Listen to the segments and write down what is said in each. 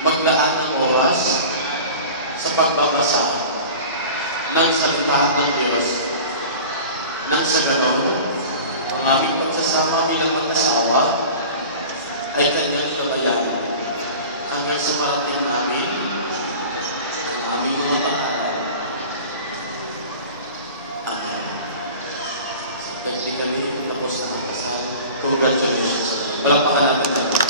maglaan ng oras sa pagbabasa ng salita ng Diyos. Nang sa ganon, ang aming pagsasama bilang mag-asawa ay kanyang gabayan hanggang sa parating namin ang aming mga pangalan. Amen. Technically, tapos na ang kasal. Congratulations. Palakpakan natin natin.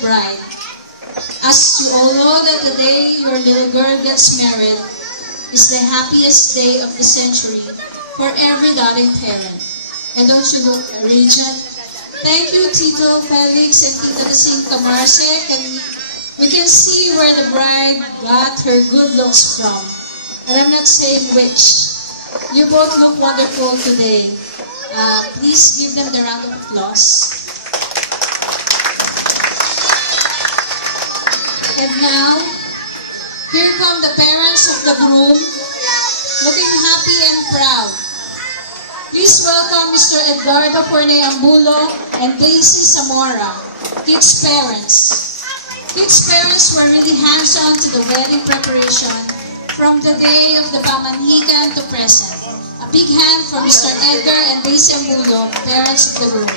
bride. As you all know that the day your little girl gets married is the happiest day of the century for every doting parent. And don't you look radiant? Thank you, Tito Felix and Tita Lasing Camarsec. And we can see where the bride got her good looks from. And I'm not saying which. You both look wonderful today. Please give them the round of applause. And now, here come the parents of the groom, looking happy and proud. Please welcome Mr. Edgardo Forney Ambulo and Daisy Zamora, Kit's parents. Kit's parents were really hands-on to the wedding preparation from the day of the pamanhikan to present. A big hand for Mr. Edgar and Daisy Ambulo, parents of the groom.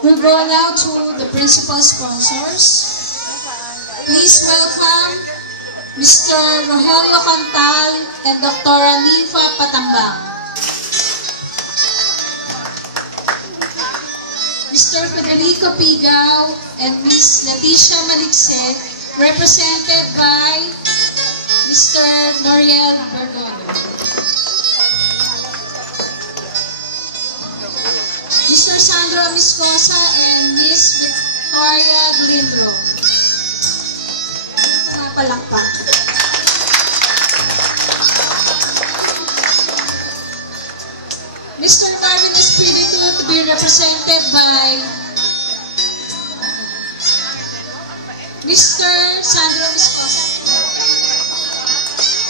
We'll go now to the principal sponsors. Please welcome Mr. Rogelio Cantal and Dr. Nifa Patambang. Mr. Federico Pigao and Ms. Leticia Malikse, represented by Mr. Noriel Bergono. Mr. Sandro Amiscosa and Ms. Victoria Glindro. Palakpak. Mr. Marvin Espiritu to be represented by Mr. Sandro Amiscosa.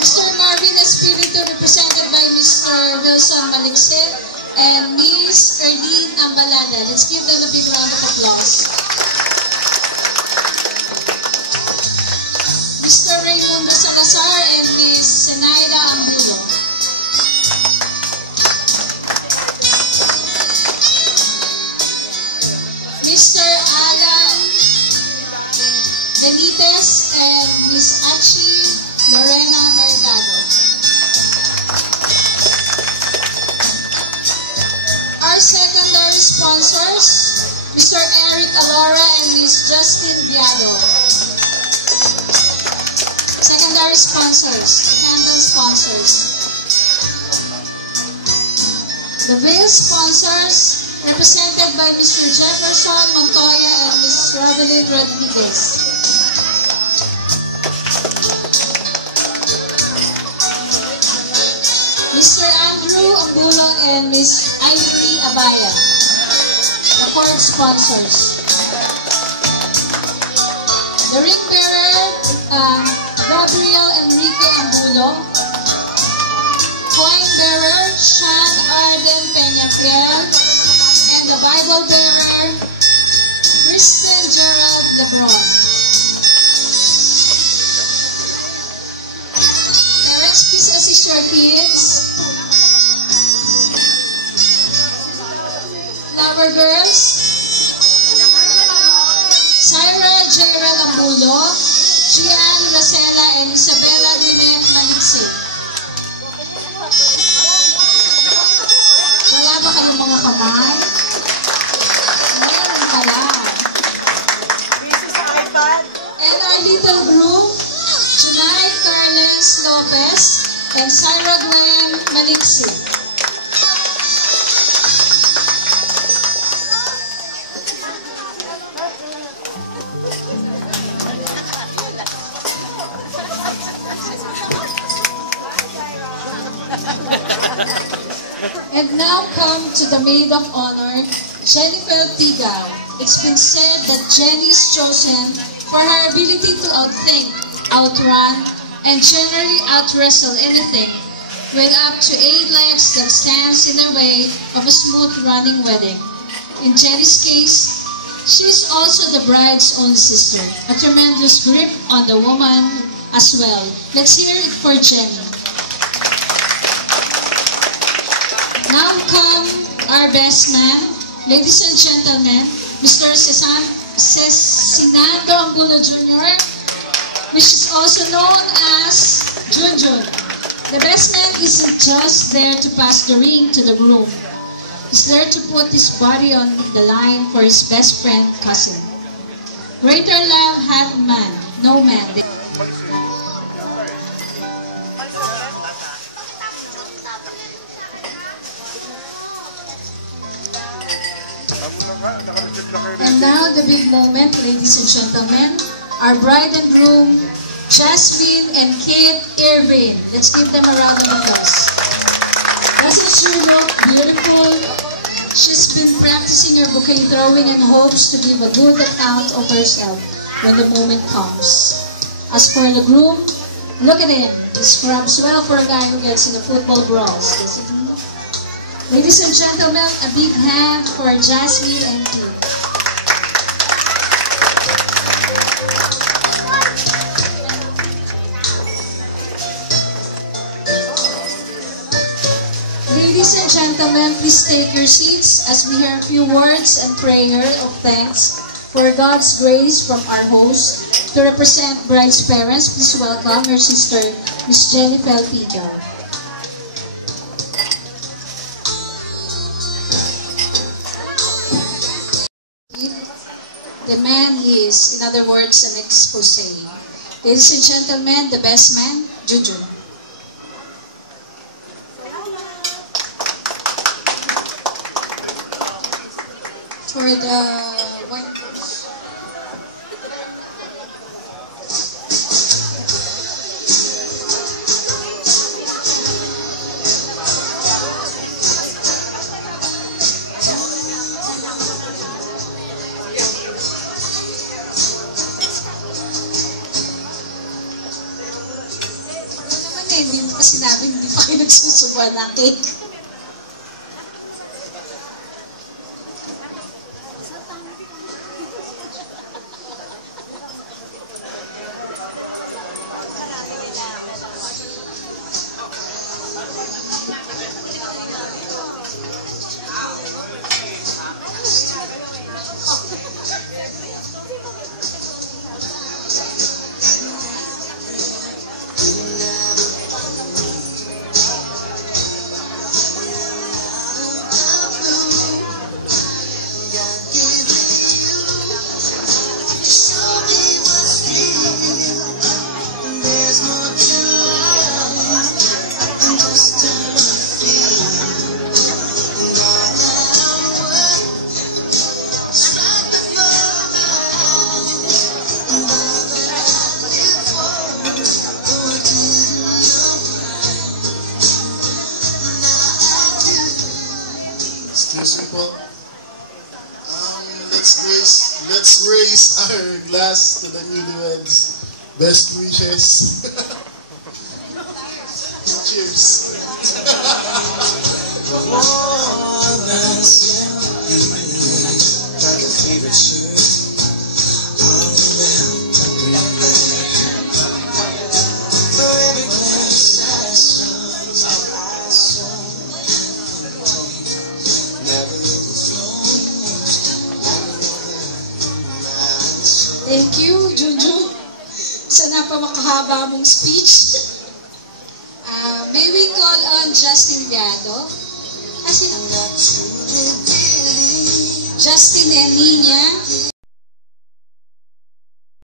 Mr. Marvin Espiritu represented by Mr. Wilson Malikse and Ms. Erlene Ambalada. Let's give them a big round of applause. Mr. Raimundo Salazar and Ms. Zenaida Ambulo. Mr. Alan Benitez and Ms. Achi Lorena Mercado. Our secondary sponsors, Mr. Eric Alora and Ms. Justine Viado. Secondary sponsors, candle sponsors. The veil sponsors, represented by Mr. Jefferson Montoya and Ms. Rodelyn Rodriguez. Mr. Andrew Ambulong and Ms. Ivy Abaya, the cord sponsors. The ring bearer, Gabriel Enrique Ambulo. Coin bearer, Sean Arden Peñafiel. And the Bible bearer, Kristen Gerald Lebron. Parents, please assist your kids. Flower girls, Syra Gerald Ambulo, Gian Rosella and Isabella Lynette Malikse. Wala ba kayong mga kamay? Meron pala. And our little group, Junay Carles Lopez and Syra Gwen Malikse. And now come to the maid of honor, Jennifer Tigao. It's been said that Jenny is chosen for her ability to outthink, outrun, and generally outwrestle anything with up to 8 legs that stands in the way of a smooth running wedding. In Jenny's case, she's also the bride's own sister, a tremendous grip on the woman as well. Let's hear it for Jenny. Now come our best man, ladies and gentlemen, Mr. Cesinando Angulo Jr., which is also known as Junjun. The best man isn't just there to pass the ring to the groom. is there to put his body on the line for his best friend, cousin. Greater love hath man, no man. And now the big moment, ladies and gentlemen, our bride and groom, Jasmine and Kate Irvin. Let's give them a round of applause. Doesn't she look beautiful? She's been practicing her bouquet throwing and hopes to give a good account of herself when the moment comes. As for the groom, look at him. He scrubs well for a guy who gets in the football brawls, doesn't he? Ladies and gentlemen, a big hand for Jasmine and Kate. Ladies and gentlemen, please take your seats as we hear a few words and prayer of thanks for God's grace from our host. To represent bride's parents, please welcome her sister, Miss Jennifer Pigal. The man he is, in other words, an expose. Ladies and gentlemen, the best man, Juju. For the white horse. Hindi mo pa sinabi, hindi pa kayo nagsusuba na cake. Excuse me po. Let's raise our glass to the newlyweds. Best wishes. Cheers. Thank you, Juju, sa napamakahaba mong speech. May we call on Justin Viado? Justin and Nina.